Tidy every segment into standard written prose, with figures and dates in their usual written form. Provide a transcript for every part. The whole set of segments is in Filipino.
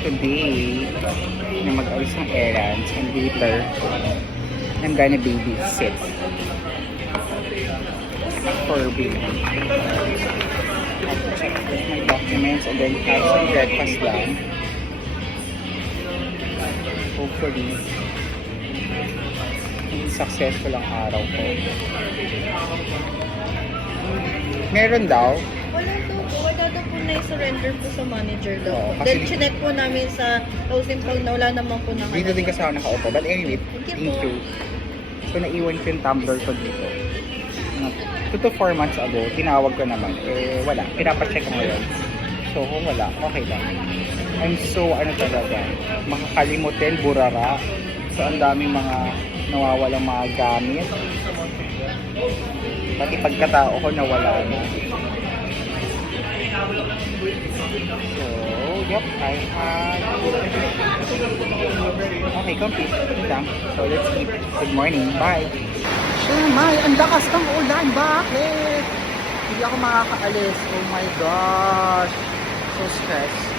today na mag-alis ng errands and later I'm gonna babysit Furby. I have to check with my documents and then have some breakfast lang. Hopefully successful ang araw ko. Meron daw. Wala daw po na i-surrender po sa manager daw. Oo, kasi- Then, chinek po namin sa housing pag na wala naman po na Dito din kasi ako nakaupo. But anyway, thank you. So, naiwan ko yung tumbler ko dito. 2 to 4 months ago, tinawag ko naman. Eh, wala. Pinapacheck ko ngayon. So, kung wala, okay lang. I'm so, talaga, makakalimutin, burara. So, ang daming mga nawawalang mga gamit. Pati pagkatao ko nawala na. So, yep, I have... Okay, complete. Ito lang. So, let's eat. Good morning. Bye. May, ang lakas ng ulan. Bakit? Hindi ako makakaalis. Oh my gosh. So stressed.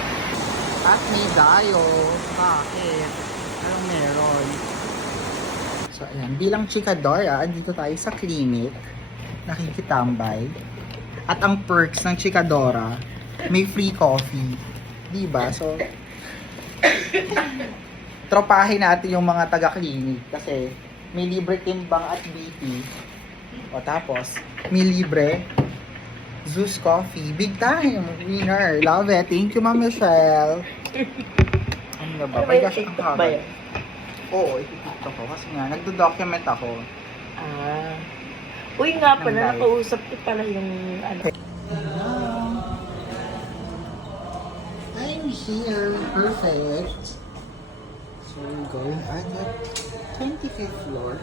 At may dayo. Bakit? Anong meron? So, ayan. Bilang chikadora, andito tayo sa clinic. Nakikitambay. At ang perks ng chikadora, may free coffee. Diba? So, tropahin natin yung mga taga-clinic kasi may libre timbang at BP. O tapos, may libre Zeus Coffee. Big time! Winner! Love it! Thank you, Ma'am Michelle! Ano ba? Pagka siya ang hagad. Oo, ititiktok ko. Kasi nga, nagdo-document ako. Ah. Uy nga pala, Nandai. nakausap ko pala yung ano. Hello! I'm here. Perfect. So, we're going at the 25th floor.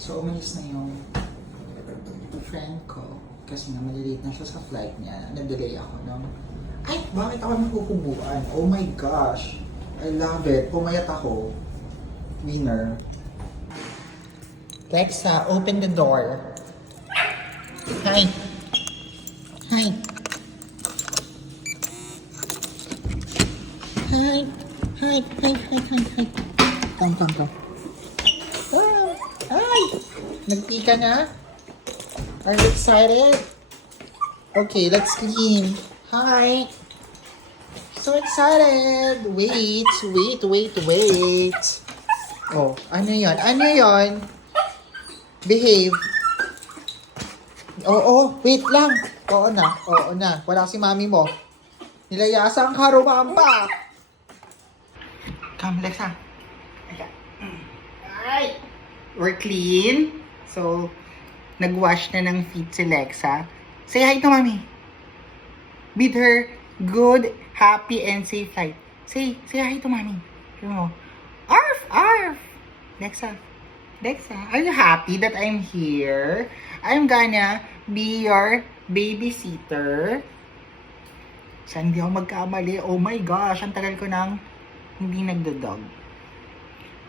So, umalis na yung friend ko. Kasi na malilate na siya sa flight niya. Nag-delay ako, no? Ay, bakit ako nakukubuan? Oh my gosh! I love it. Pumayat ako. Winner. Lexa, open the door. Hi. Hi. Hi. Hi. Hi. Hi. Hi. Hi. Come. Ah, hi. Nagpika na? Are you excited? Okay, let's clean. Hi. So excited. Wait. Oh, ano yon? Behave. Oo, wait lang. Oo na. Wala si mami mo. Nilayasan ka, rumamba. Come, Lexa. Ay! We're clean. So, nag-wash na ng feet si Lexa. Say hi to mami. Bid her good, happy, and safe flight. Say hi to mami. Arf! Lexa, are you happy that I'm here? I'm gonna be your babysitter. Saan hindi ako magkamali? Oh my gosh, ang tagal ko nang hindi nagdodog.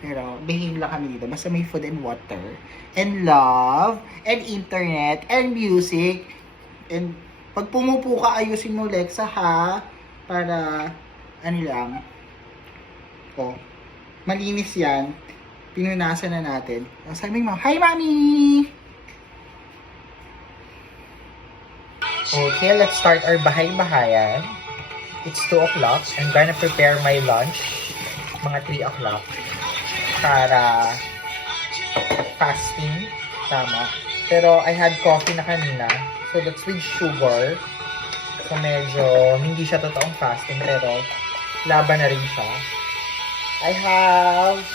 Pero behave lang kami dito. Basta may food and water. And love. And internet. And music. And pag pumupo ka, ayusin mo, Lexa, ha? Para, lang. Oh, malinis yan. Pinunasan na natin. Sabi mo, hi, Mami! Okay, let's start our bahay-bahayan. It's 2 o'clock. I'm gonna prepare my lunch. Mga 3 o'clock. Para fasting. Tama. Pero I had coffee na kanina. So that's with sugar. So medyo hindi siya totoong fasting. Pero laban na rin siya. I have,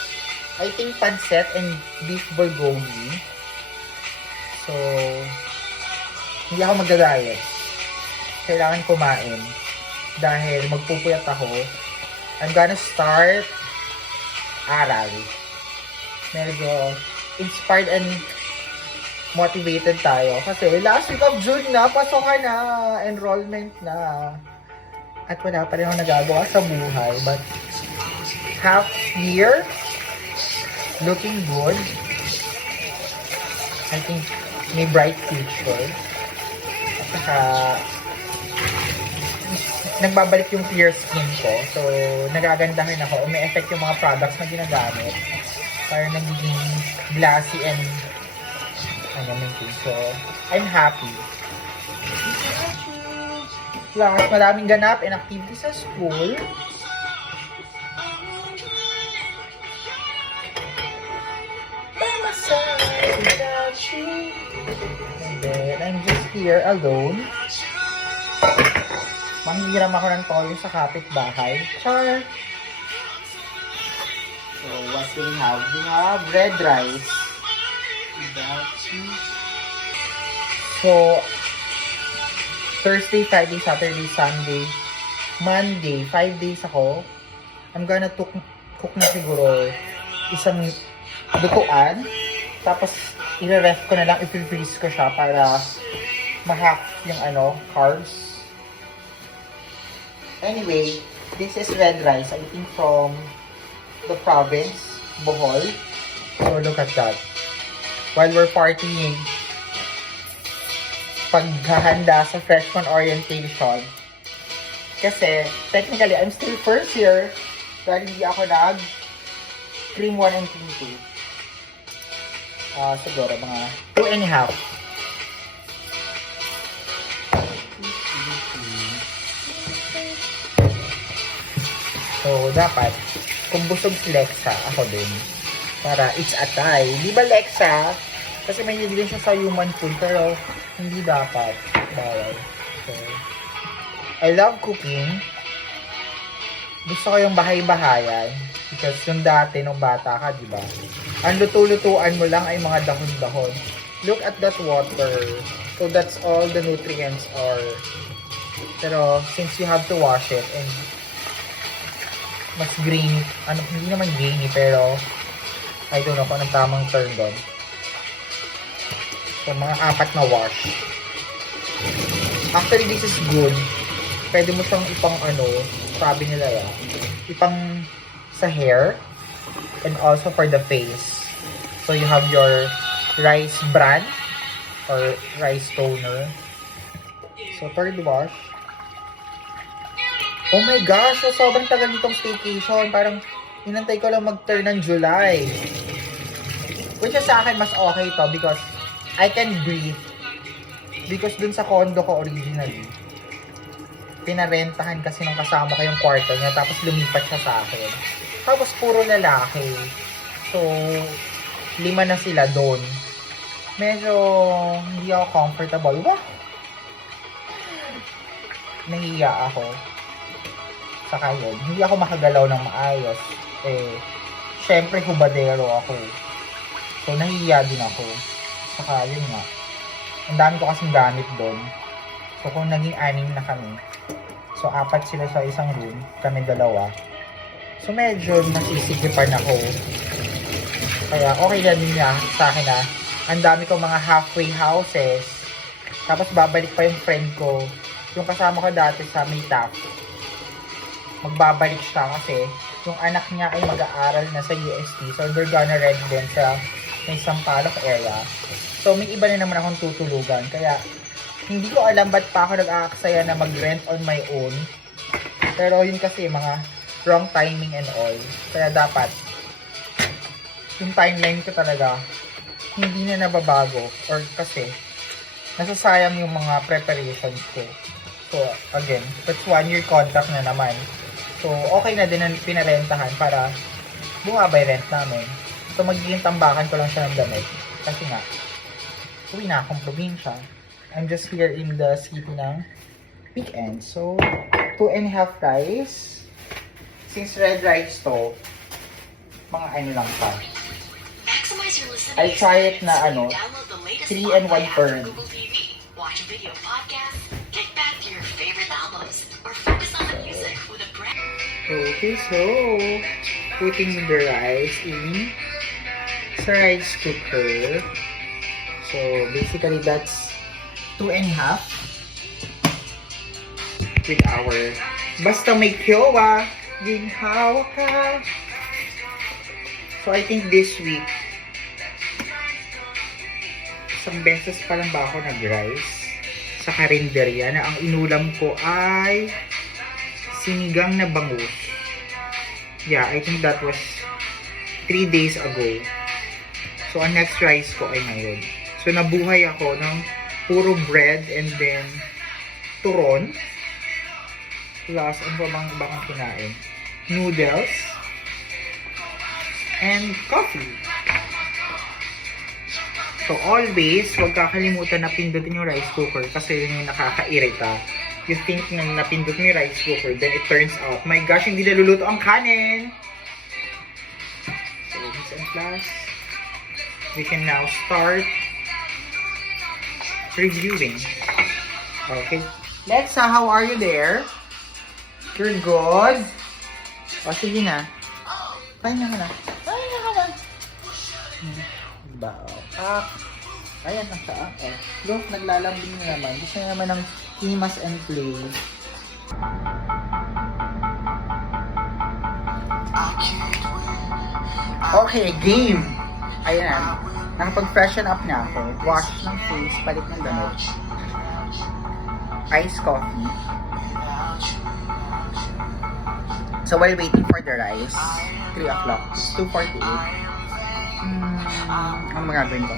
I think, pancit and beef bulgogi. So, hindi ako magda-diet. Kailangan kumain. Dahil magpupuyat ako. I'm gonna start aral. Medyo inspired and motivated tayo. Kasi last week of June na, pasokan na, enrollment na. At wala pa rin ako nagagawa sa buhay. But half year, looking good. I think may bright future. At saka nagbabalik yung clear skin ko. So, nagagandahan ako. May effect yung mga products na ginagamit. Para nagiging glassy and maintain. So, I'm happy. Plus, maraming ganap and activity sa school. By my side without you. And then, I'm just here alone. Manghiram ako ng toyo sa kapitbahay. Char! So, what do we have? We have red rice. Without you. So, Thursday, Friday, Saturday, Sunday, Monday, 5 days ako. I'm gonna cook na siguro isang lutuan. Tapos, i-ref ko na lang, i-freeze ko siya para ma-hack yung carbs. Anyway, this is red rice. I think from the province, Bohol. So, look at that. While we're partying, paghahanda sa freshman orientation. Kasi, technically, I'm still first year. Dahil hindi ako cream 1 and cream 2. Siguro, mga 2.5. So, dapat, kung busog si Lexa, ako din. Para it's a tie. Di ba, Lexa? Kasi may din siya sa human food, pero hindi dapat. Bawal. So, I love cooking. Gusto ko yung bahay-bahayan. Because yung dati, nung bata ka, di ba? Ang luto-lutuan mo lang ay mga dahon-dahon. Look at that water. So, that's all the nutrients are. Pero, since you have to wash it, and mas grainy, hindi naman grainy, pero I don't know kung anong tamang term doon. So, mga 4 na wash. Actually, this is good. Pwede mo siyang sabi nila yan, ipang sa hair, and also for the face. So, you have your rice bran, or rice toner. So, third wash. Oh my gosh, so sobrang tagal nitong staycation. Parang inantay ko lang mag-turn ng July. Which is sa akin mas okay to because I can breathe. Because dun sa condo ko originally, pinarentahan kasi nung kasama ko yung kwarto niya tapos lumipat siya sa akin. Tapos puro lalaki. So, 5 na sila doon. Medyo hindi ako comfortable. Wah! Nahiya ako. Saka yun, hindi ako makagalaw ng maayos. Syempre hubadero ako. So, nahihiya din ako. Saka yun nga. Ang dami ko kasing gamit doon. So, kung naging 6 na kami. So, 4 sila sa isang room. Kami 2. So, medyo nasisigipan ako. Kaya, okay na din niya sa akin na ang dami ko mga halfway houses. Tapos, babalik pa yung friend ko. Yung kasama ko dati sa Maytap. Magbabalik siya kasi yung anak niya ay mag-aaral na sa UST. So, they're gonna rent din sa may Sampaloc area. So, may iba na naman akong tutulugan. Kaya, hindi ko alam ba't pa ako nag-aaksaya na mag-rent on my own. Pero, yun kasi mga wrong timing and all. Kaya, dapat yung timeline ko talaga hindi na nababago. Or kasi, nasasayang yung mga preparations ko. So, again, that's 1-year contract na naman. So, okay na din ang pinarentahan para bumaba yung rent namin. So, magiging tambakan ko lang siya ng damit. Kasi nga, uwi na akong probinsya. I'm just here in the city ng weekend. So, 2.5 rice. Since red rice to, mga lang pa. I try it na 3 and 1 per. Watch a video podcast, kick back to your favorite albums, or focus on the music with a brand. Okay, so putting the rice in sa rice cooker. So basically that's 2.5 with our basta may kyowa, ginhawa ka. So I think this week isang beses pa lang ba ako nag-rice sa karinderya na ang inulam ko ay sinigang na bangus. Yeah, I think that was 3 days ago. So, ang next rice ko ay ngayon. So, nabuhay ako ng puro bread and then turon. Plus, ano ba bang iba kong kinain? Noodles. And coffee. So, always, huwag kakalimutan na pindutin yung rice cooker kasi yun yung nakakairita. You think na napindot mo yung rice cooker, then it turns out, my gosh, hindi naluluto ang kanin! So, mix and flash. We can now start reviewing. Okay. Lexa, how are you there? You're good? O, sige na. Pahinga ka na. Pahinga ka na. Diba? Ayan na siya. Look, naglalambing na naman. Gusto na naman ng himas and play. Okay, game! Ayan. Nakapag-freshen up na ako. Wash ng face, palit ng damit. Iced coffee. So while waiting for the rice, 3 o'clock, 2:48. Ang mga gawin ko?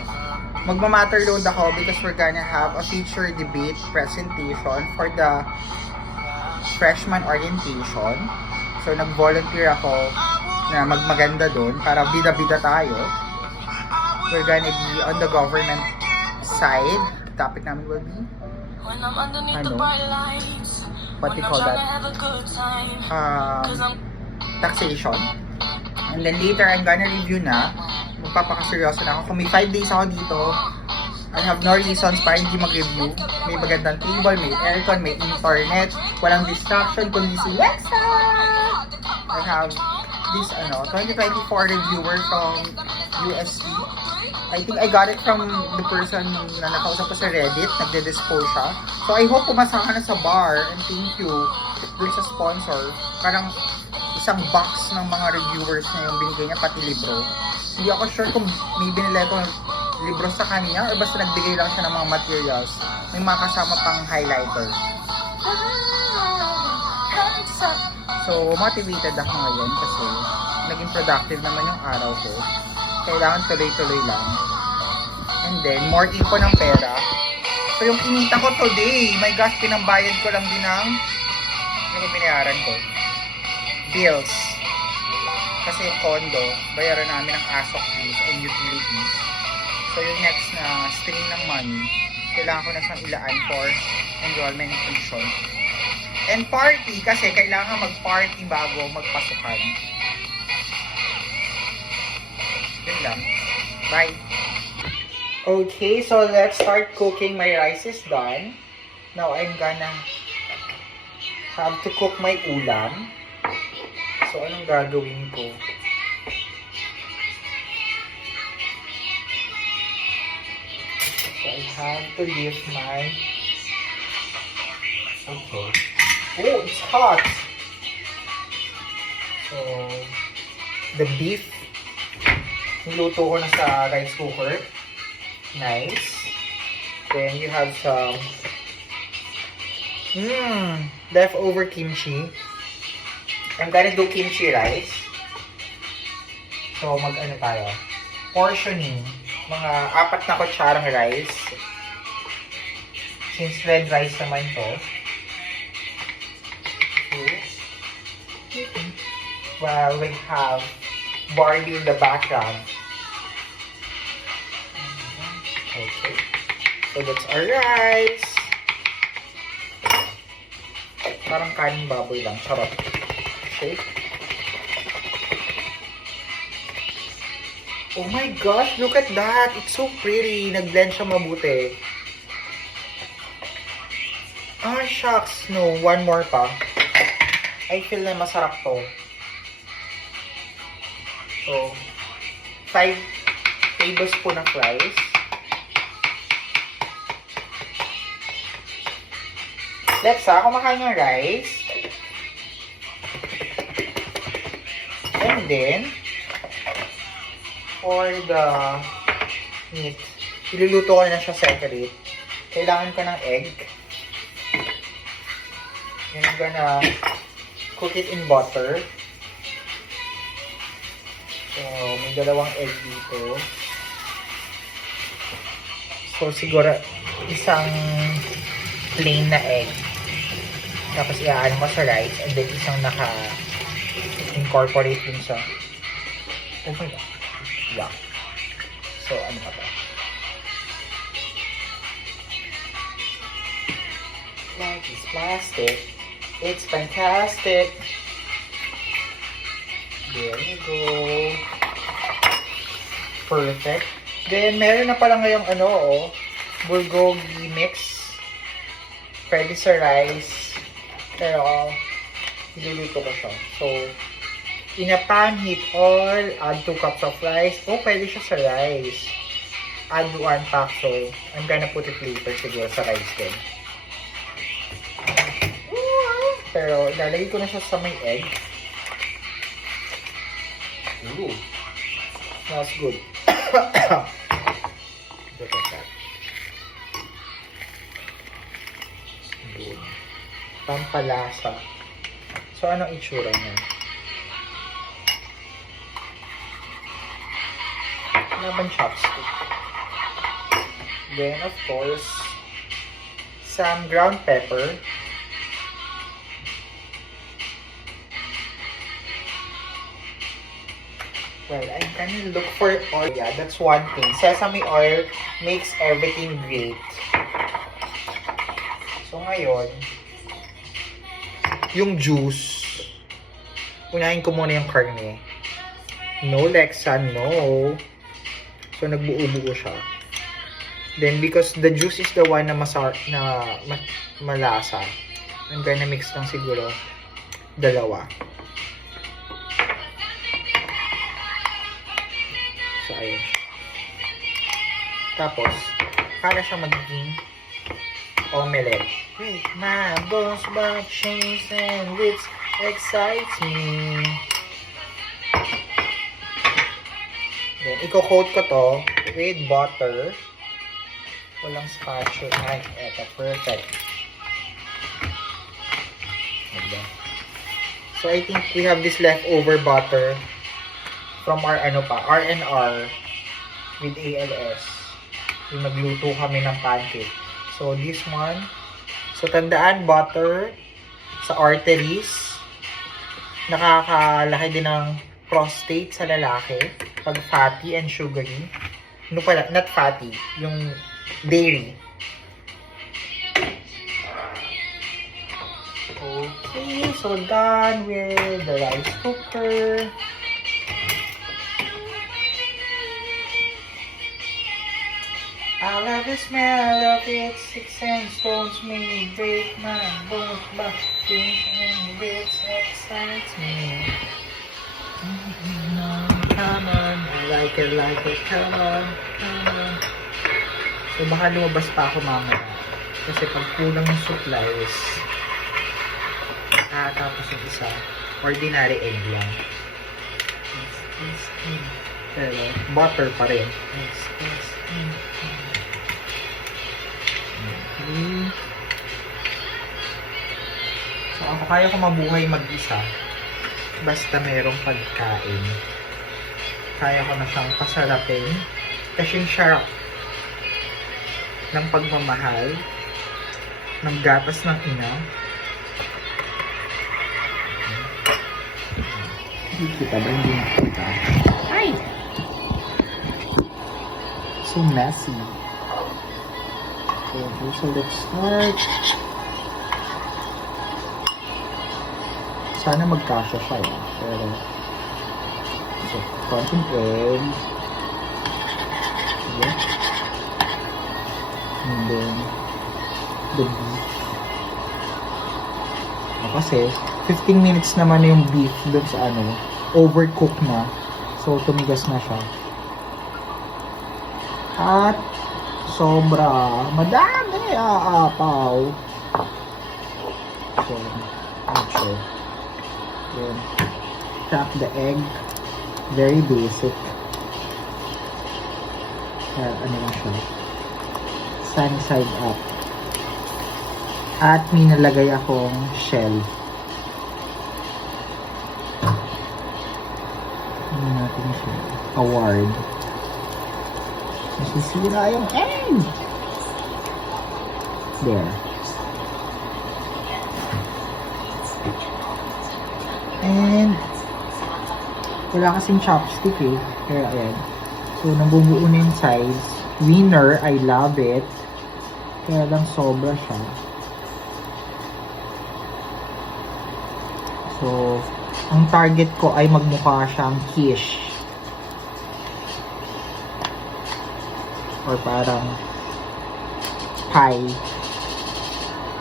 Magmamatter load ako because we're gonna have a feature debate presentation for the freshman orientation. So nag-volunteer ako na magmaganda doon para bida-bida tayo. We're gonna be on the government side. Topic namin will be what we call that? Taxation. And then later, I'm gonna review na. Magpapakaseryoso na ako. Kung may 5 days ako dito, I have no reasons para hindi mag-review. May magandang table, may aircon, may internet, walang distraction, kundi si Lexa! I have this, 2024 reviewer from USC. I think I got it from the person na nakausap ko sa Reddit, nagde-dispose siya. So I hope pumasa ka na sa bar, and thank you. There's a sponsor. Parang isang box ng mga reviewers na yung binigay niya, pati libro. Hindi ako sure kung may binili ko libro sa kanya or basta nagbigay lang siya ng mga materials. May mga kasama pang highlighter. So, motivated ako ngayon kasi naging productive naman yung araw ko. Kailangan tuloy-tuloy lang. And then, more info ng pera. So, yung kinita ko today, my gosh, pinambayad ko lang din ng ano binayaran ko? Bills. Kasi yung condo, bayaran namin ang ASOC fees and utilities. So, yung next na stream ng money, kailangan ko na siyang ilaan for enrollment tuition. And party, kasi kailangan mag-party bago magpasukan. Yun lang. Bye! Okay, so let's start cooking. My rice is done. Now, I'm gonna have to cook my ulam. So, anong gagawin ko? So, I have to lift my... Okay. Oh, it's hot! So, the beef, niluto ko na sa rice cooker. Nice. Then, you have some leftover kimchi. I'm gonna do kimchi rice. So, mag-ano tayo? Portioning. Mga 4 na kutsarang rice. Since red rice naman to. While we have Barbie in the background. Okay. So, that's our rice. Parang kaning baboy lang. Charot. Okay. Oh my gosh, look at that. It's so pretty. Nag-blend siya mabuti. Ah, shucks. No, one more pa. I feel na masarap to. So, 5 tablespoons of rice. Lexa, kumakain ng rice. And then, for the meat, iluluto ko na siya separate. Kailangan ko ng egg. And I'm gonna cook it in butter. So, may dalawang egg dito. So, siguro isang plain na egg. Tapos, iaan mo sa rice. And then, isang naka-incorporate dun sa... Oh my God. Yeah. So, ano pa to? Life is plastic. It's fantastic. There you go. Perfect. Then, meron na pala ngayong bulgogi mix. Pwede sa rice. Pero, iluluto ko siya. So, in a pan, heat oil, add 2 cups of rice. Oh, pwede siya sa rice. Add 1 pack. So, I'm gonna put it later siguro sa rice din. Pero, lalagay ko na siya sa may egg. Ooh. Smells good. Look at that. Good. Pampalasa. So, anong itsura niya? Laban chopstick. Then, of course, some ground pepper. Well, I'm gonna look for oil. Yeah, that's one thing. Sesame oil makes everything great. So, ngayon, yung juice, unahin ko muna yung karne. No, Lexa, no. So, nagbuo-buo siya. Then, because the juice is the one na malasa, I'm gonna mix lang siguro dalawa. So, ayun. Tapos, para siya magiging omelette. Break my bones, but chains and whips excites me. Then, i-coat ko to with butter. Walang spatula. Ay, eto. Perfect. So, I think we have this leftover butter from our R&R with ALS. Yung nagluto kami ng pancake. So, this one. So, tandaan, butter sa arteries. Nakakalaki din ng prostate sa lalaki. Pag fatty and sugary. No pala, not fatty. Yung dairy. Okay, so done with the rice cooker. I love the smell of it, sticks and stones may break my bones, but things and bits excites me. Come on, I like it, come on, come on. So baka lumabas pa ako mamaya. Kasi pag kulang yung supplies, tapos yung isa, ordinary egg lang. Pero butter pa rin. So, ako kaya ko mabuhay mag-isa. Basta merong pagkain. Kaya ko na siyang pasarapin. Kasi yung sarap ng pagmamahal, ng gatas ng ina. Hindi kita ba? Hindi nakita. Hi! So messy. Okay, so let's start. Sana magkasya siya eh. Pero, so, konting egg. Yeah. And then, the beef. Kasi, 15 minutes naman yung beef dun sa overcook na. So, tumigas na siya. At, sobra, madami aapaw. So, not sure. Then, crack the egg. Very basic. Ano lang siya. Sunny side up. At may nalagay akong shell. award. Nasisira yung egg! There. And wala kasing chopstick eh. Kaya ayan. So, nabubuo na yung sides. Winner, I love it. Kaya lang sobra siya. So, ang target ko ay magmukha siyang quiche. Or parang pie.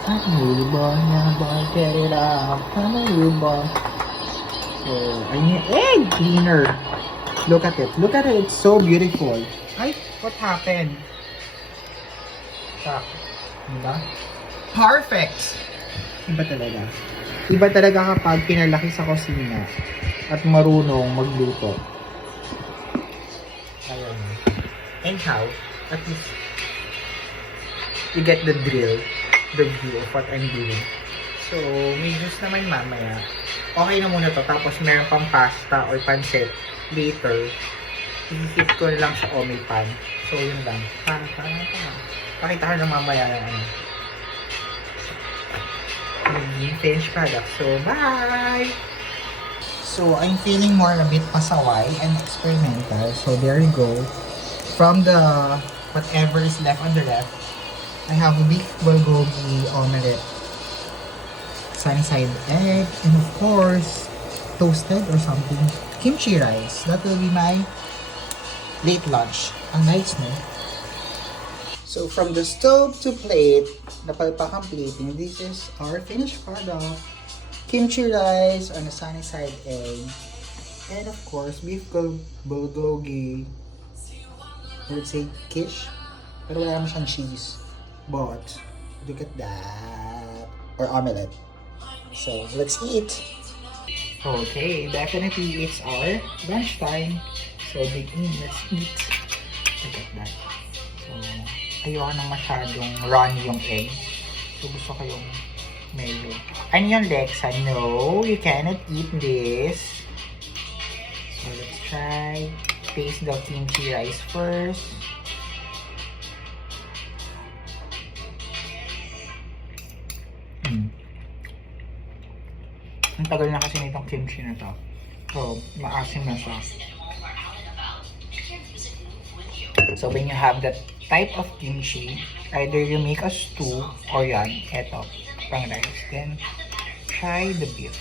Ano ba niya ba? Get it up. Ano ba? So, ayun yung egg cleaner. Look at it. Look at it. It's so beautiful. Ay, what happened? Shock. Diba? Perfect! Iba talaga. Iba talaga kapag pinalaki sa kusina at marunong magluto. Ayun. Anyhow, at least you get the drill, the view of what I'm doing. So, may juice naman mamaya. Okay na muna to. Tapos meron pang pasta or pancit later. I-heat ko lang sa omelet pan. So, yun lang. Parang. Pakita ko na mamaya ng ano. Yung finished product. So, bye! So, I'm feeling more a bit pasaway and experimental. So, there you go. From the whatever is left on the left, I have a beef bulgogi omelette, sunny side egg, and of course, toasted or something, kimchi rice. That will be my late lunch. Ang nice, no? So, from the stove to plate, napalpakang plating, this is our finished product. Kimchi rice on a sunny side egg. And of course, beef bulgogi. I would say quiche. Pero wala naman siyang cheese. But, look at that. Or omelette. So, let's eat. Okay, definitely it's our lunchtime. So, dig in, let's eat. Look at that. So, ayoko nang masyadong runny yung egg. So, gusto ko yung medyo. Ano yung Lexa? No, you cannot eat this. So, let's try. Taste the kimchi rice first. Ang tagal na kasi nitong kimchi na to. So, maasim na siya. So, when you have that type of kimchi, either you make a stew or yan, eto, pang rice. Then, try the beef.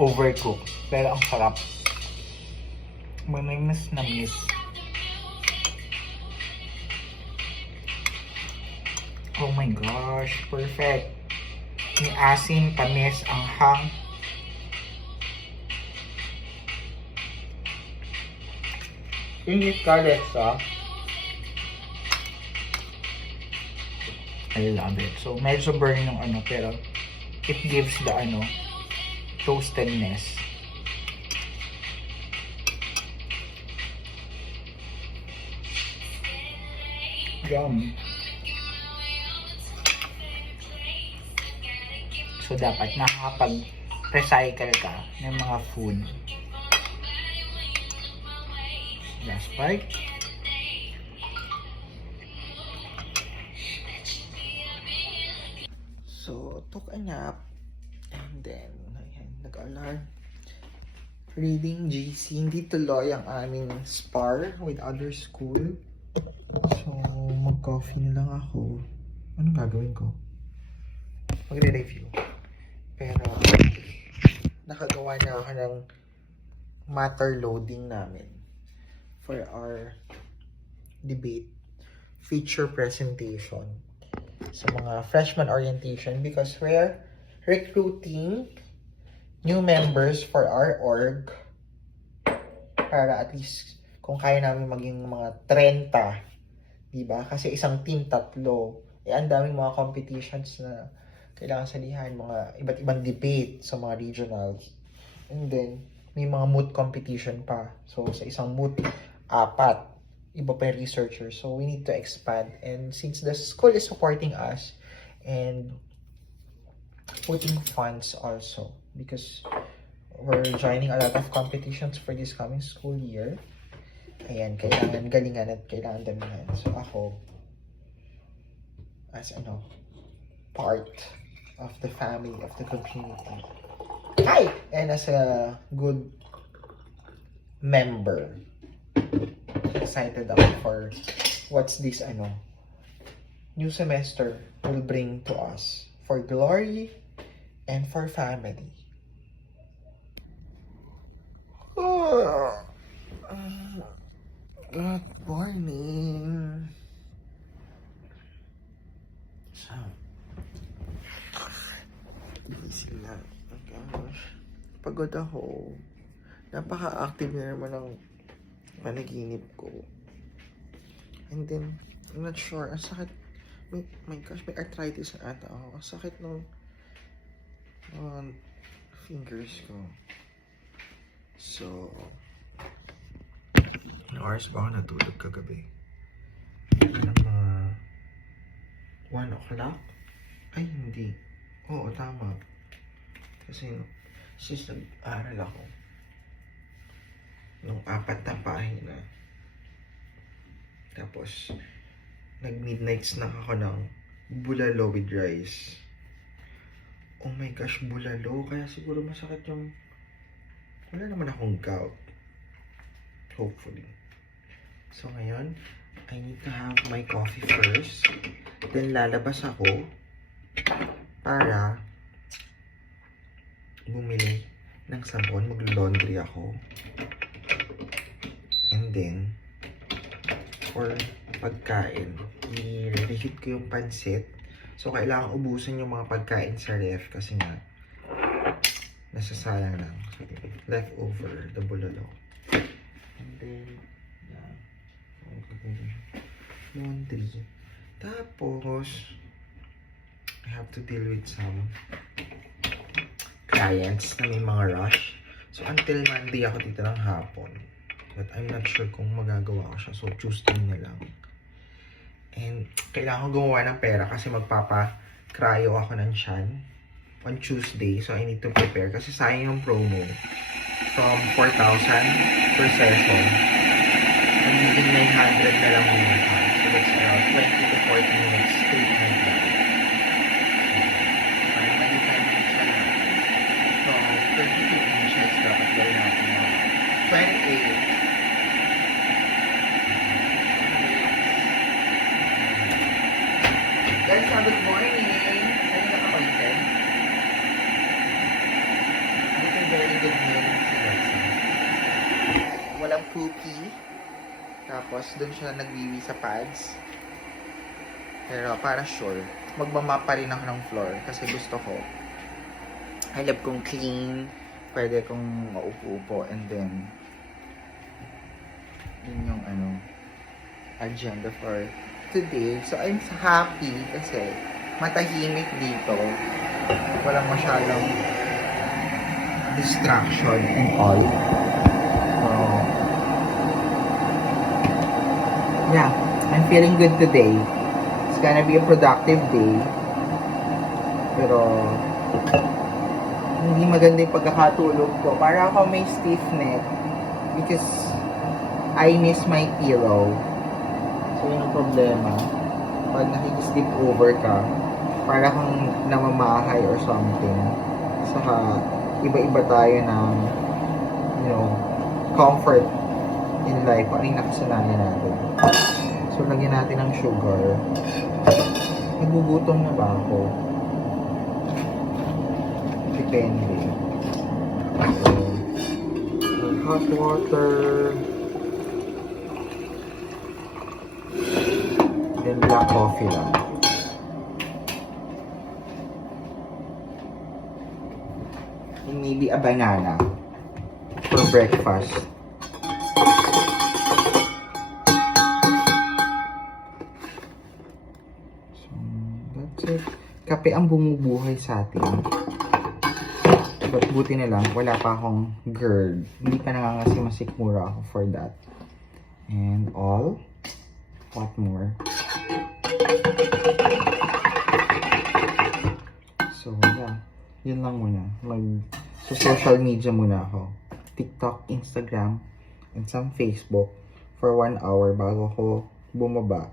Overcooked. Pero ang sarap. Mamimis na miss. Oh my gosh, perfect. May asin, tamis, anghang. Ingit ka, Lexa. I love it. So, medyo burn yung ano, pero it gives the ano, toastedness. Yum. So, dapat nakakapag-recycle ka ng mga food. Last part. So, took a nap. And then, ayan, nag-alarm. Reading GC. Hindi tuloy ang aming spar with other school. So, mag-coffee na lang ako. Anong gagawin ko? Magre-review. Pero, nakagawa na ako ng matter loading namin for our debate feature presentation sa mga freshman orientation because we're recruiting new members for our org para at least kung kaya namin maging mga 30, diba? Kasi isang team 3. Ang daming mga competitions na kailangan salihan, mga iba't ibang debate sa mga regionals. And then, may mga moot competition pa. So, sa isang moot, 4. Iba pa yung researchers. So, we need to expand. And since the school is supporting us, and putting funds also because we're joining a lot of competitions for this coming school year. Ayan, kailangan galingan at kailangan damihan. So ako, as part of the family, of the community. Hi! And as a good member, excited ako for what's this new semester will bring to us for glory and for family. Good morning. So, gising na. Oh gosh. Pagod ako. Napaka-active na naman ng panaginip ko. And then, I'm not sure. Ang sakit. My gosh, may arthritis na ata ako. Ang sakit ng fingers ko. So, ilang hours ba ako natulog kagabi? Ilang mga 1 o'clock? Ay, hindi. Oo, tama. Kasi, sis, nag-aaral ako. Nung 4 na pahina. Tapos, nag-midnight snack ako ng bulalo with rice. Oh my gosh, bulalo. Kaya siguro masakit yung... Wala naman akong gout. Hopefully. So, ngayon, I need to have my coffee first. Then, lalabas ako para bumili ng sabon. Mag-laundry ako. And then, for pagkain, i-reheat ko yung pansit. So, kailangan ubusin yung mga pagkain sa ref kasi nga, nasasayang lang. So, leftover, the bulalo. And then, laundry. Tapos, I have to deal with some clients na may mga rush. So, until Monday ako dito ng hapon. But I'm not sure kung magagawa ko siya. So, Tuesday na lang. And, kailangan ko gumawa ng pera kasi magpapa-cryo ako ng tiyan on Tuesday. So, I need to prepare kasi sayang yung promo. From 4,000 per session. Nagiging 900 na lang muna siya. So, that's around 20 to 40 minutes treatment lang. So, para ma-define mo siya na from 32 inches dapat gawin natin na 28. Guys, good morning! Ano na kapansin? Very good meal si Lexi. Walang cookie. Tapos, doon siya nagwiwi sa pads. Pero, para sure, magmamap pa rin ako ng floor. Kasi gusto ko. I love kong clean. Pwede kong maupo-upo. And then, yun yung agenda for today. So, I'm happy kasi matahimik dito. Walang masyadong distraction and all. So, yeah, I'm feeling good today. It's gonna be a productive day. Pero, hindi maganda yung pagkakatulog ko. Para ako may stiff neck because I miss my pillow. So, yun ang problema. Pag nakikisleep over ka, para kang namamahay or something. Saka, iba-iba tayo ng, comfort in life. Ano yung nakasanayan natin. So, lagyan natin ng sugar. Nagugutom na ba ako? Depende. So, hot water. Then, black coffee lang. And maybe a banana for breakfast. So, that's it. Kape ang bumubuhay sa atin. But buti na lang, wala pa akong GERD. Hindi pa nangangasim-masikmura ako for that. And all. What more? So, yeah. lang muna. Sa social media muna ako. TikTok, Instagram, and some Facebook for 1 hour bago ako bumaba.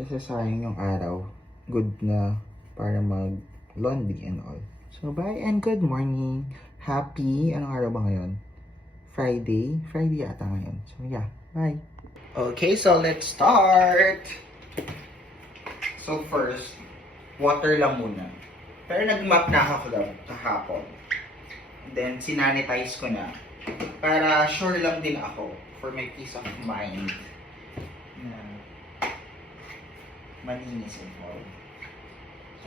Kasi sayang yung araw. Good na para mag-laundry and all. So, bye and good morning. Happy, anong araw ba ngayon? Friday? Friday ata ngayon. So, yeah. Bye. Okay, so let's start. So, first, water lang muna. Pero nag-map na ako kahapon. Then, sinanitize ko na. Para sure lang din ako for my peace of mind na malinis and all.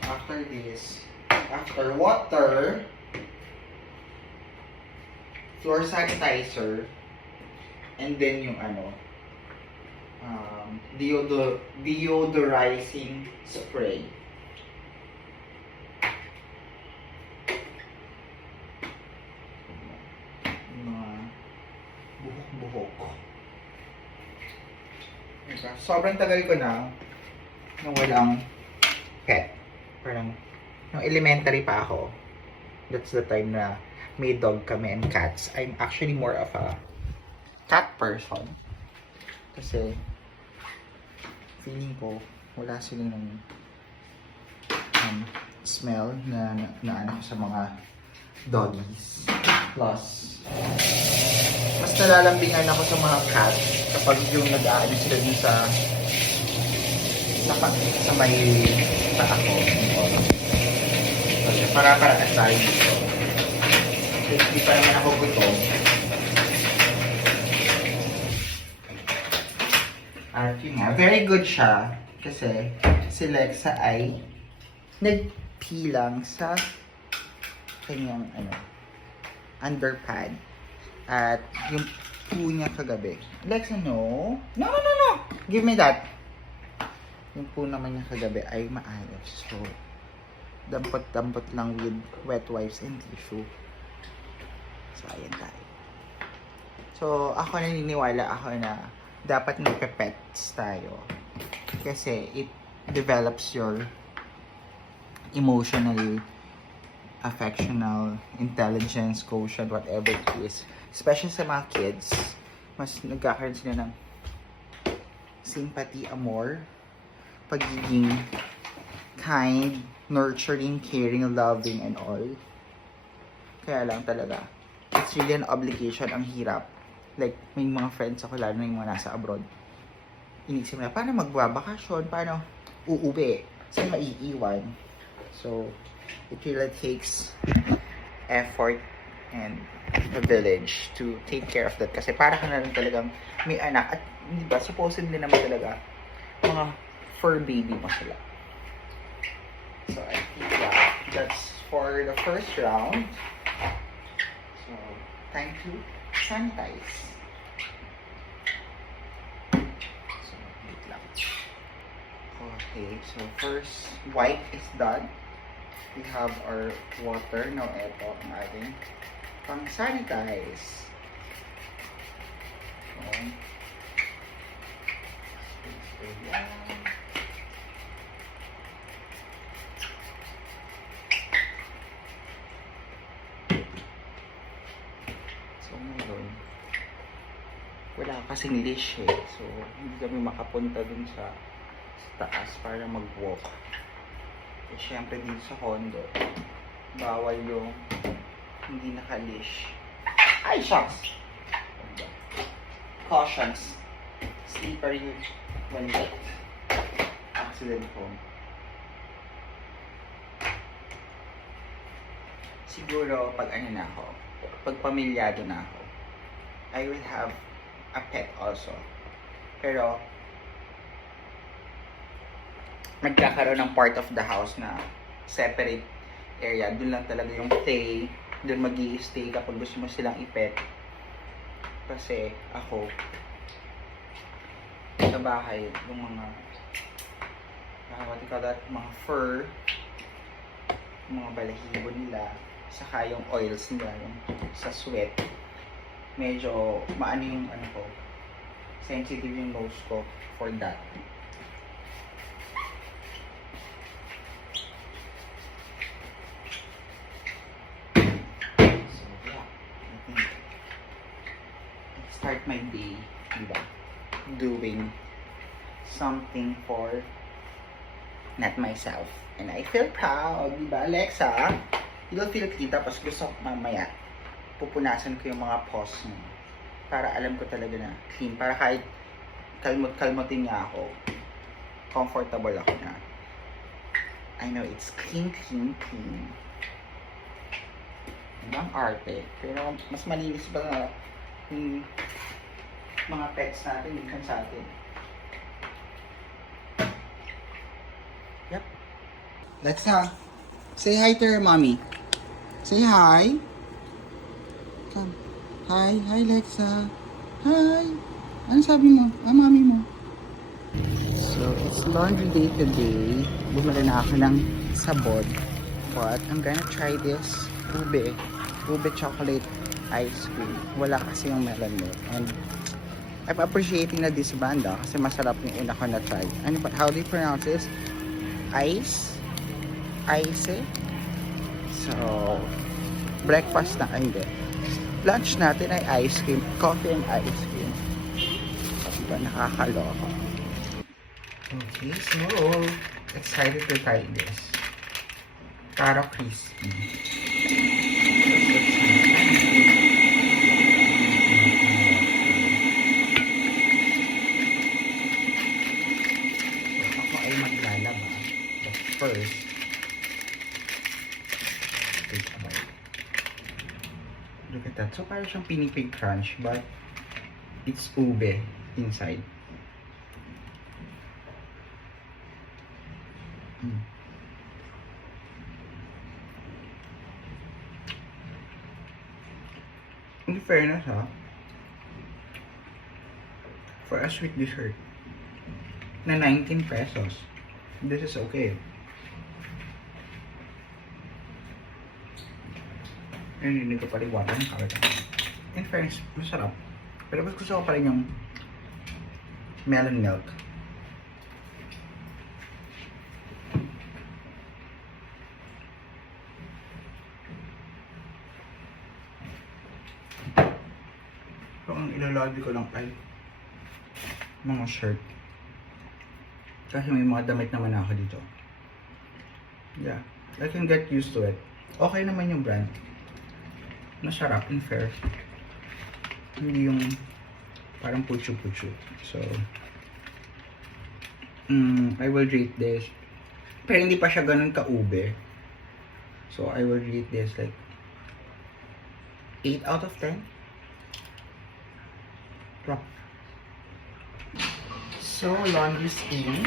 So, after this, after water, floor sanitizer, and then yung deodorizing spray. Mga buhok-buhok. Diba? Sobrang tagal ko na nung walang pet. Parang nung elementary pa ako, that's the time na may dog kami and cats. I'm actually more of a cat person. Kasi feeling ko wala silang smell na ano sa mga doggies. Plus, mas nalalambingan ako sa mga cat kapag yung nag-aalis sila din sa may paa ko. Kasi para-paraan tayo dito. Hindi pa naman ako gutom. At yun nga, very good siya. Kasi si Lexa ay nagpilang sa kanyang underpad. At yung poo niya kagabi. Lexa, no? No! Give me that. Yung poo naman niya kagabi ay maayos. So, dampot-dampot lang with wet wipes and tissue. So, ayan tayo. So, ako naniniwala ako na dapat magpe-pets tayo. Kasi it develops your emotional, affectional, intelligence, quotient, whatever it is. Especially sa mga kids, mas nagkakaroon sila ng sympathy, amor, pagiging kind, nurturing, caring, loving, and all. Kaya lang talaga, it's really an obligation, ang hirap. Like, may mga friends ako, lalo na yung mga nasa abroad. Inisip na, paano magbabakasyon? Paano uuwi? Saan maiiwan? So, it really takes effort and a village to take care of that. Kasi para ka na rin talagang may anak. At, di ba, supposedly naman talaga, mga fur baby mo sila. So, I think that's for the first round. So, time to sanitize. So, wait lang. Okay, so first wipe is done. We have our water. Now, eto ang ating pang-sanitize. So, spray lang. Ngayon, wala kasing leash eh. So, hindi kami makapunta dun sa taas para mag-walk. Eh, syempre dito sa condo, bawal yung hindi naka-leash. Ay, shucks! Cautions. Slippery when wet. Accident phone. Siguro, pag ano na ako, pag pamilyado na ako, I will have a pet also. Pero, magkakaroon ng part of the house na separate area. Doon lang talaga yung stay. Doon mag-i-stay kapag gusto mo silang i-pet. Kasi ako, sa bahay, yung mga what you call that, mga fur, mga balahibo nila, saka yung oils nila, yung sa sweat, medyo maano yung ano ko, sensitive yung nose ko for that. start my day, diba? Doing something for not myself. And I feel proud, diba, Alexa? You don't feel clean, tapos gusto ko mamaya pupunasan ko yung mga paws mo para alam ko talaga na clean, para kahit kalmutin niya ako, comfortable ako na I know it's clean. Ibang arte, pero mas malinis ba na yung mga pets natin, minsan sa atin. Yep. Lexa, say hi to your mommy. Say hi. Come. Hi, Lexa. Hi. Ano sabi mo? Mami mo. So, it's laundry day today. Bumili na ako ng sabon. But, I'm gonna try this ube chocolate ice cream. Wala kasi yung melon milk. And, I'm appreciating na this brand kasi masarap yung una ko na try. Ano ba? How do you pronounce this? Ice? So, breakfast na, hindi. Lunch natin ay ice cream. Coffee and ice cream. Diba, nakakaloko. Okay, so, excited to try this. Taro crispy. So, ako ay maglalaba. But first, take a bite. Look at that. So, parang siyang pinipig crunch, but it's ube inside. In fairness, for a sweet dessert na 19 pesos, this is okay. Hindi ko pa rin water ng kawit. In fairness, masarap. Pero mas gusto ko pa rin yung melon milk. So, ang ilalagi ko lang ay mga shirt. Kasi may mga damit naman ako dito. Yeah, I can get used to it. Okay naman yung brand. Masarap and fair. Hindi yung parang putyo-putyo. So, I will rate this. Pero hindi pa siya ganun ka-ube. So, I will rate this like 8 out of 10. Drop. So, laundry steam.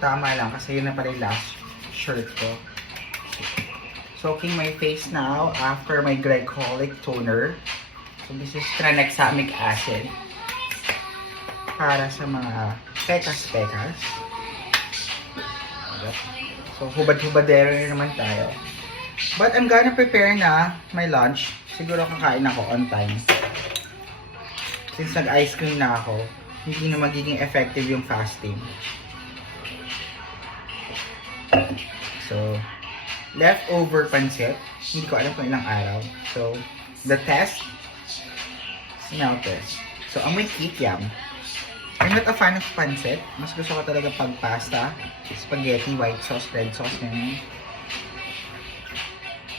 Tama lang kasi yun na pala yung last shirt ko. Soaking my face now after my glycolic toner. So, this is tranexamic acid. Para sa mga pekas-pekas. So, hubad-hubadero naman tayo. But I'm gonna prepare na my lunch. Siguro kakain ako on time. Since nag-ice cream na ako, hindi na magiging effective yung fasting. So, leftover pancit. Hindi ko alam kung ilang araw. So, the test, smell test. So, amoy kikiam. I'm not a fan of pancit. Mas gusto ko talaga pag pasta, spaghetti, white sauce, red sauce, ganyan.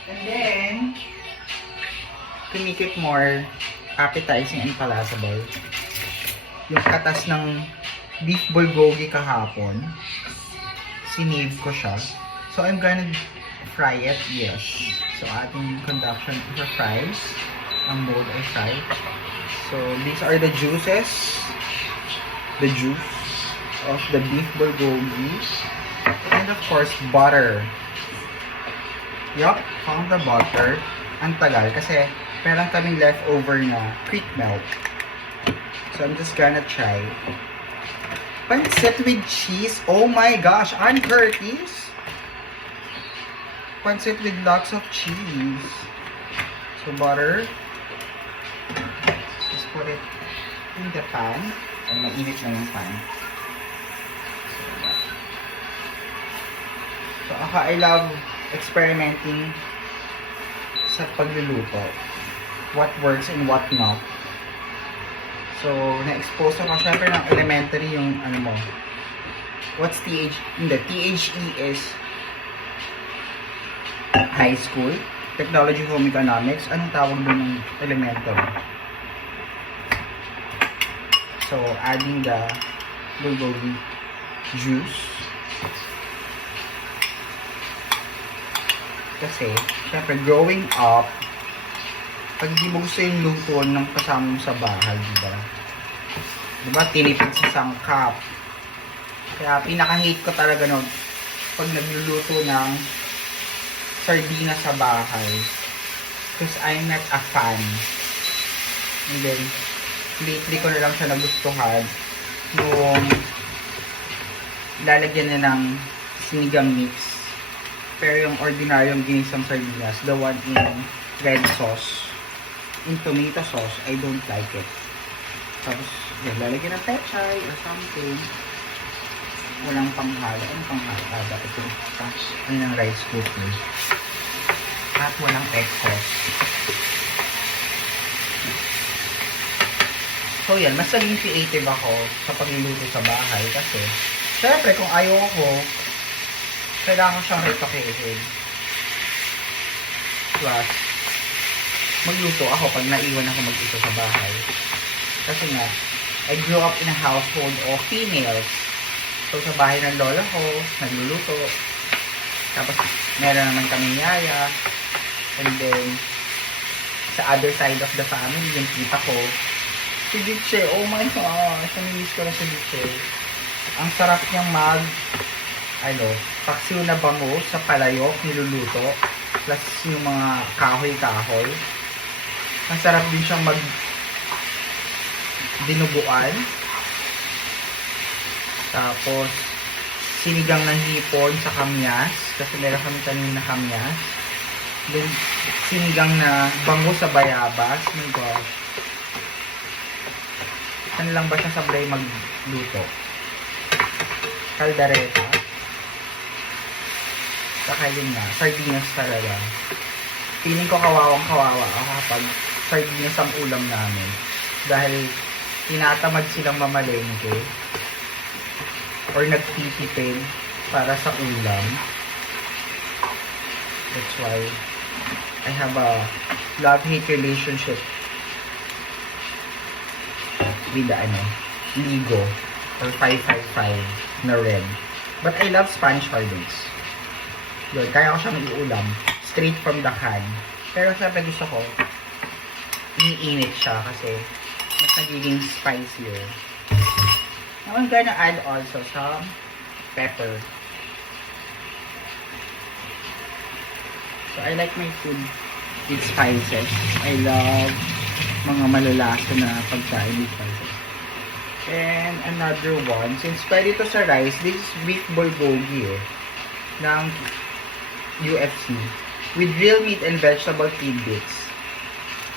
And then, to make it more appetizing and palatable, yung katas ng beef bulgogi kahapon, sinave ko siya. So, I'm gonna fry it, yes. So, ating conduction for fries. Ang mode ay fry. So, these are the juices. The juice of the beef bulgogi. And of course, butter. Yup, found the butter. Ang tagal kasi meron kaming leftover na quick melt. So, I'm just gonna try. Pancit with cheese. Oh my gosh, Ann Curtis. Pancit with lots of cheese. So, butter. Just put it in the pan. And mainit na yung pan. So, I love experimenting sa pagluluto. What works and what not. So, na-expose ako. Syempre, ng elementary yung ano mo. What's TH? Hindi, THE is high school. Technology Home Economics. Anong tawag doon ng elementary? So, adding the bulgogi juice. Kasi, syempre, growing up, pag di mo gusto yung luto ng kasama mo sa bahay, diba? Diba, tinipid sa sangkap. Kaya, pinaka-hate ko talaga nun, pag nagluluto ng sardinas sa bahay. Because I'm not a fan. And then, lately ko na lang siya nagustuhan yung lalagyan na ng sinigang mix. Pero yung ordinaryong ginisang sardinas, the one in red sauce, in tomato sauce, I don't like it. Tapos, yan, lalagyan ng pechay or something. Walang panghala. Ano panghala? Dapat yung ano ng rice cooker. At walang egg sauce. So yan, mas naging creative ako sa pagluluto sa bahay kasi syempre kung ayaw ko, kailangan ko siyang retokehin. Plus, magluto ako pag naiwan ako mag-isa sa bahay. Kasi nga, I grew up in a household of females. So sa bahay ng lola ko, nagluluto. Tapos meron naman kaming yaya. And then, sa other side of the family, yung tita ko, si Diche, oh my gosh, namiss ko na si Diche. Ang sarap niyang paksiw na bango sa palayok, niluluto, plus yung mga kahoy-kahoy. Ang sarap din siyang dinuguan. Tapos, sinigang ng hipon sa kamyas, kasi meron kami tanim na kamyas. Then, sinigang na bango sa bayabas. Oh my gosh. Ano lang ba siya sablay magluto? Kaldereta. Saka yun nga, sardinas talaga. Feeling ko kawawang-kawawa ako kapag sardinas ang ulam namin. Dahil tinatamad silang mamalengke or nagtitipid para sa ulam. That's why I have a love-hate relationship with the Ligo or 555 na red. But I love Spanish hardens. Yun, kaya ko siyang iulam straight from the can. Pero syempre gusto ko iniinit siya kasi mas nagiging spicier. Now I'm gonna add also some pepper. So I like my food with spices. I love mga malalasa na pagkain with spices. And another one, since pwede ito sa rice, this is beef bulgogi ng UFC with real meat and vegetable tidbits.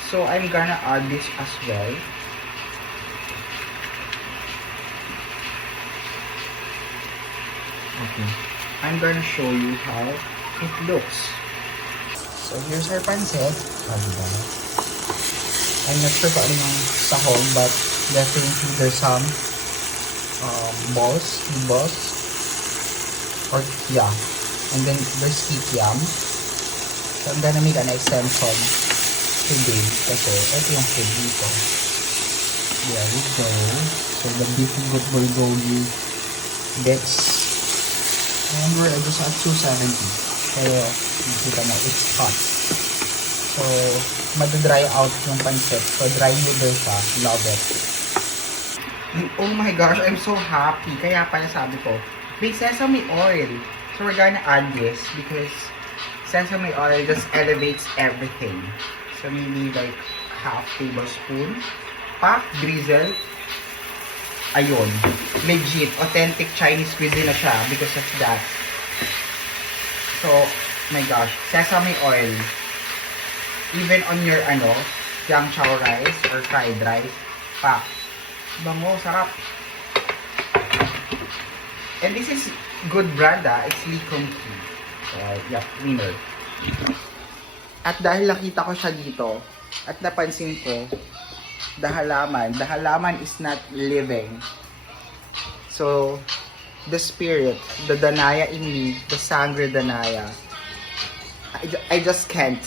So I'm gonna add this as well. Okay. I'm gonna show you how it looks. So here's our pancit. Diba? I'm not sure kung ano yung sahog, but definitely there's some balls, or yeah, and then there's kikiam. So I'm gonna make an extension today kasi ito yung food dito. There we go. So the beef bulgogi bits. Remember, it was at 270. Pero nakita mo, it's hot. So madadry out yung pancit. So dry noodle siya. Love it. And oh my gosh, I'm so happy. Kaya pala sabi ko, may sesame oil. So we're gonna add this because sesame oil just elevates everything. So maybe like half tablespoon. Pak, drizzle. Ayun. Legit. Authentic Chinese cuisine na siya because of that. So, my gosh. Sesame oil. Even on your yang chow rice or fried rice. Pak. Bango. Sarap. And this is good brand It's Lee Kung Kee. So, yeah. Winner. At dahil nakita ko siya dito at napansin ko The halaman. The halaman is not living. So, the spirit, the Danaya in me, the Sangre Danaya, I just can't.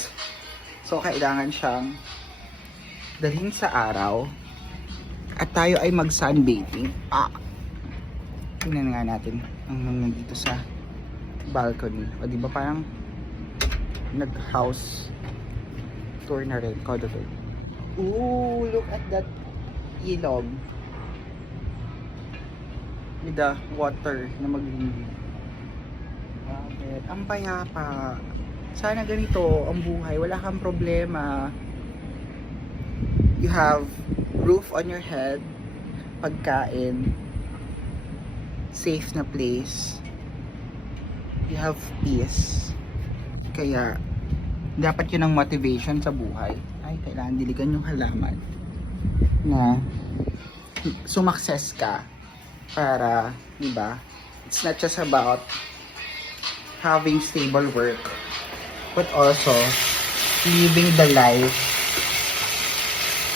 So, kailangan siyang dalhin sa araw at tayo ay mag-sunbathing. Tingnan nga natin ang nandito sa balcony. O, diba parang nag-house tour na rin. Ooh, look at that ilog. With the water na maglilibig. Bakit? Ang payapa. Sana ganito ang buhay. Wala kang problema. You have roof on your head. Pagkain. Safe na place. You have peace. Kaya, dapat yun ang motivation sa buhay. Ay, kailangan diligan yung halaman. Na, sumakses ka. Para, di ba? It's not just about having stable work, but also living the life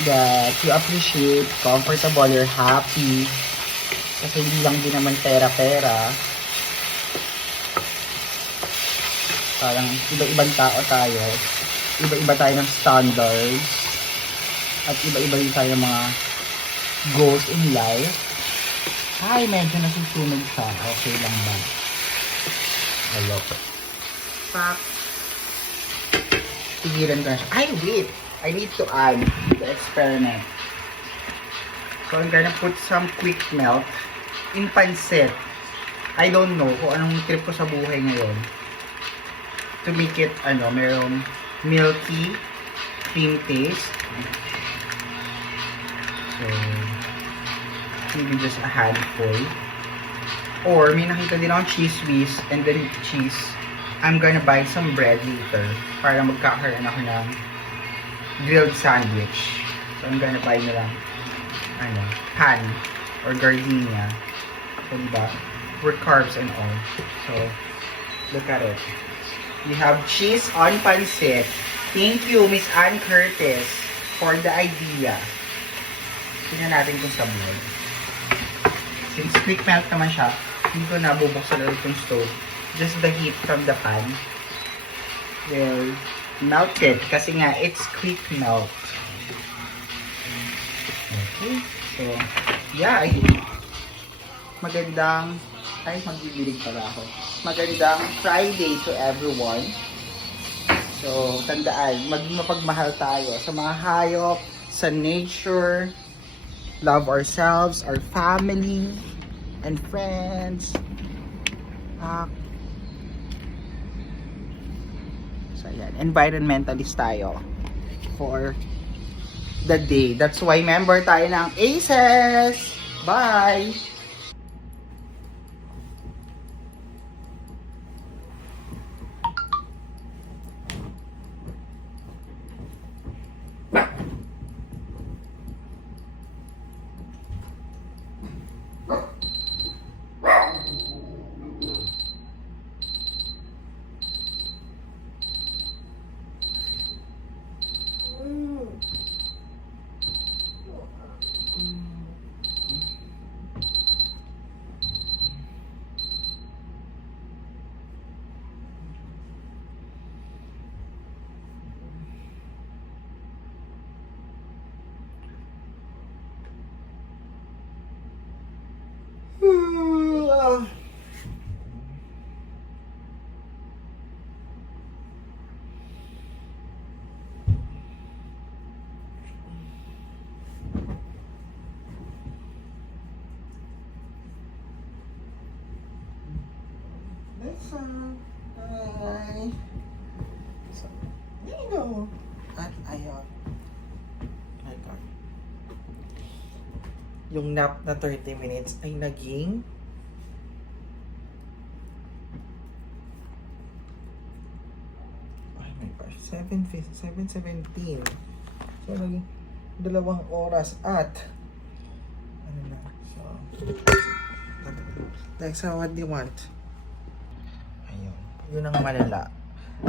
that you appreciate, comfortable, you're happy. Kasi hindi lang din naman pera-pera. Parang iba-ibang tao tayo. Iba-iba tayo ng standards. At iba-iba din tayo ng mga goals in life. Ay, medyo nasusunog siya. Okay lang ba? Hello. Pak. Tigilan ko na siya. Ay, wait! I need to add the experiment. So, I'm gonna put some quick melt in pancit. I don't know kung anong trip ko sa buhay ngayon. To make it, merong milky, cream taste. So, maybe just a handful. Or, may nakita din akong cheese whiz and then cheese. I'm gonna buy some bread later para magkakaroon ako ng grilled sandwich. So, I'm gonna buy na lang pan or gardenia. So, diba? For carbs and all. So, look at it. You have cheese on pancit. Thank you, Miss Ann Curtis, for the idea. Tingnan natin kung sabuhay. Since quick melt naman siya, hindi ko nabubuksan ulit yung stove. Just the heat from the pan will melt it. Kasi nga, it's quick melt. Okay. So, yeah, I think magandang, magbibilig pala ako. Magandang Friday to everyone. So, tandaan, maging mapagmahal tayo sa mga hayop, sa nature, love ourselves, our family, and friends. So, yan. Environmentalist tayo for the day. That's why member tayo ng ACES. Bye! Hi. So, there you go. At ayun. Ito. Yung nap na 30 minutes ay naging oh my gosh, 7:17. So, naging 2 oras at ano na. So, Lexa, what do you want? Ayun. Yun ang malala.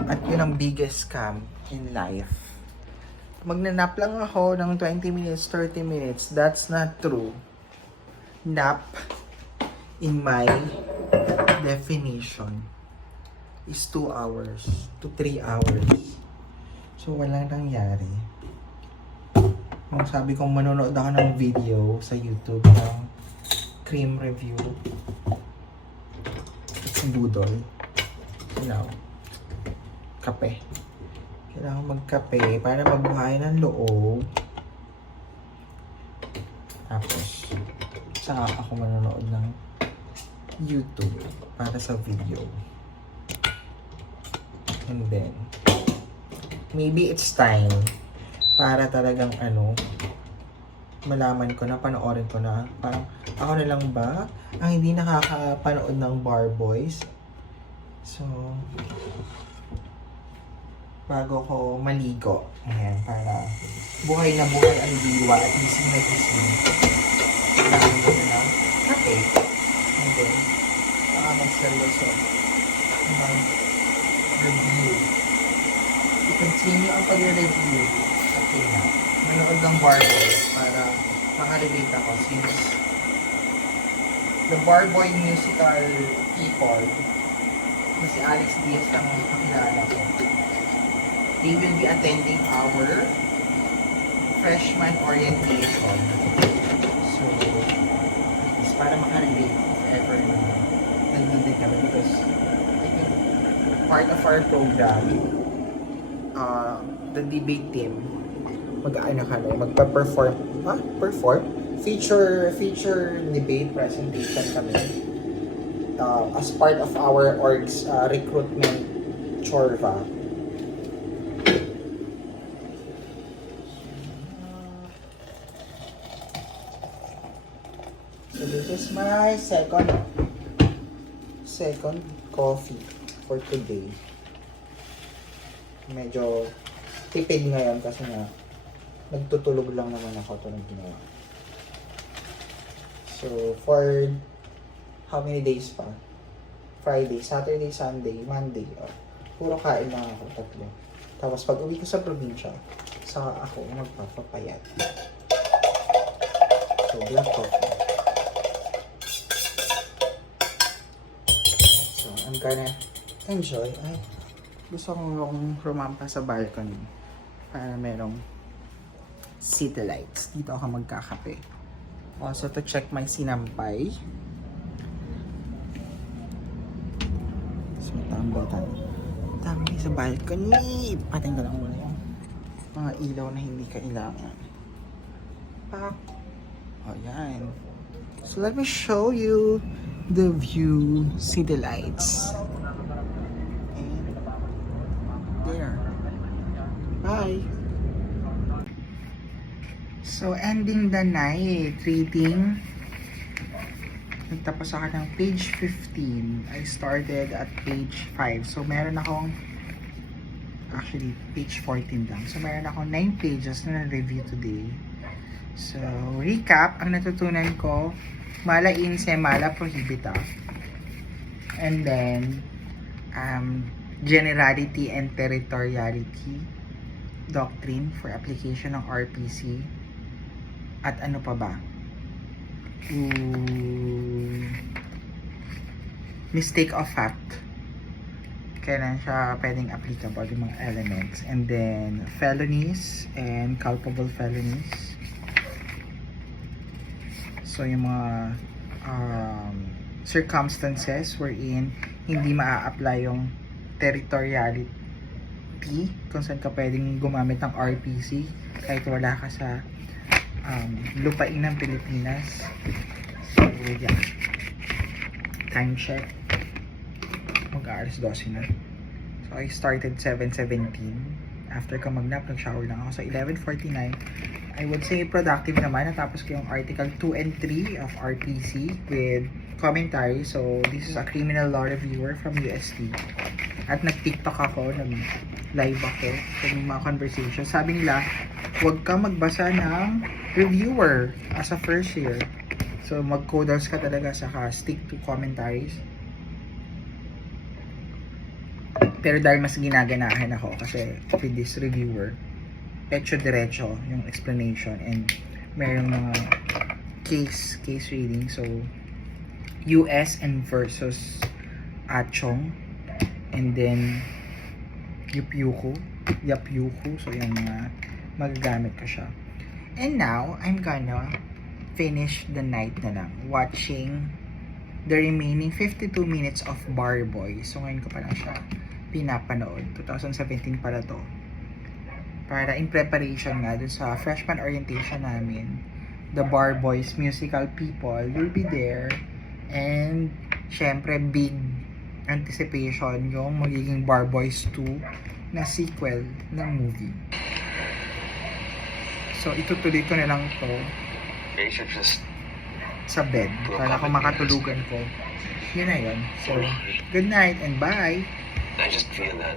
At yun ang biggest scam in life. magnanap lang ako ng 20 minutes, 30 minutes. That's not true. Nap, in my definition, is 2 hours to 3 hours. So, walang nangyari. Kung sabi kong manonood ako ng video sa YouTube ng cream review, it's budol. Kape. Kailangan magkape para mabuhay ng loob. Tapos, saka ako manonood ng YouTube para sa video. And then, maybe it's time para talagang malaman ko na, panoorin ko na. Parang, ako na lang ba ang hindi nakakapanood ng Bar Boys? So, bago ko maligo, ayan, para buhay na buhay ang diwa at gising na gising. Kailangan ko na ng kape. And then, saka magseryoso. Mag-review. I-continue ang pag-review. Okay na. Manood ng Bar Boys para makarelate ako since the Bar Boy musical people na si Alex Diaz ang kakilala ko. They will be attending our freshman orientation. So, at least para makarelate if ever na nandun din kami because I think part of our program, the debate team, magpa-perform, feature debate presentation kami as part of our org's recruitment chorva. So this is my second coffee for today. Medyo tipid ngayon kasi nga nagtutulog lang naman ako ito ng ginawa. So for how many days pa? Friday, Saturday, Sunday, Monday. Puro kain lang ako, 3. Tapos pag uwi ko sa probinsya, saka ako magpapapayat. So black coffee. So I'm gonna enjoy. Ay, gusto kong rumampa sa balcony para merong city lights. Dito ako magkakape. Also to check my sinampay. So tambay sa balcony. Pating lang muna yung mga ilaw na hindi kailangan. Oh, yan. So let me show you the view, city lights. And there. Bye. So ending the night, reading. Nagtapos ako ng page 15. I started at page 5. So meron akong actually page 14 lang. So meron akong 9 pages na review today. So recap, ang natutunan ko, mala inse, mala prohibita. And then generality and territoriality doctrine for application ng RPC. At ano pa ba? Mistake of fact. Kailan siya pwedeng applicable yung mga elements. And then felonies and culpable felonies. So yung mga circumstances wherein hindi maa-apply yung territoriality kung saan ka pwedeng gumamit ng RPC kahit wala ka sa lupain ng Pilipinas. So yeah, time check, mag-aalas 12 na. So I started 7:17. After ko mag-nap, nag-shower lang ako. So 11:49, I would say productive naman. Natapos ko yung article 2 and 3 of RPC with commentary. So this is a criminal law reviewer from UST. At nag-TikTok ako, nag-live ako sa mga conversation. Sabi nila, huwag kang magbasa ng reviewer as a first year. So mag-coders ka talaga, saka stick to commentaries. Pero dahil mas ginaganahan ako kasi with this reviewer, pecho derecho yung explanation, and merong mga case reading. So, US and versus Achong, and then Yapyuko. So, yung mga magagamit ko siya. And now, I'm gonna finish the night na lang watching the remaining 52 minutes of Bar Boy. So, ngayon ko pa lang siya pinapanood. 2017 pala to. Para in preparation nga dun sa freshman orientation namin, the Bar Boys musical people will be there. And, syempre, big anticipation yung magiging Bar Boys 2 na sequel ng movie. So, itutuloy ko na lang to You should just sa bed para kung makatulugan ko. Yun na yun. So, good night and bye! I just feel that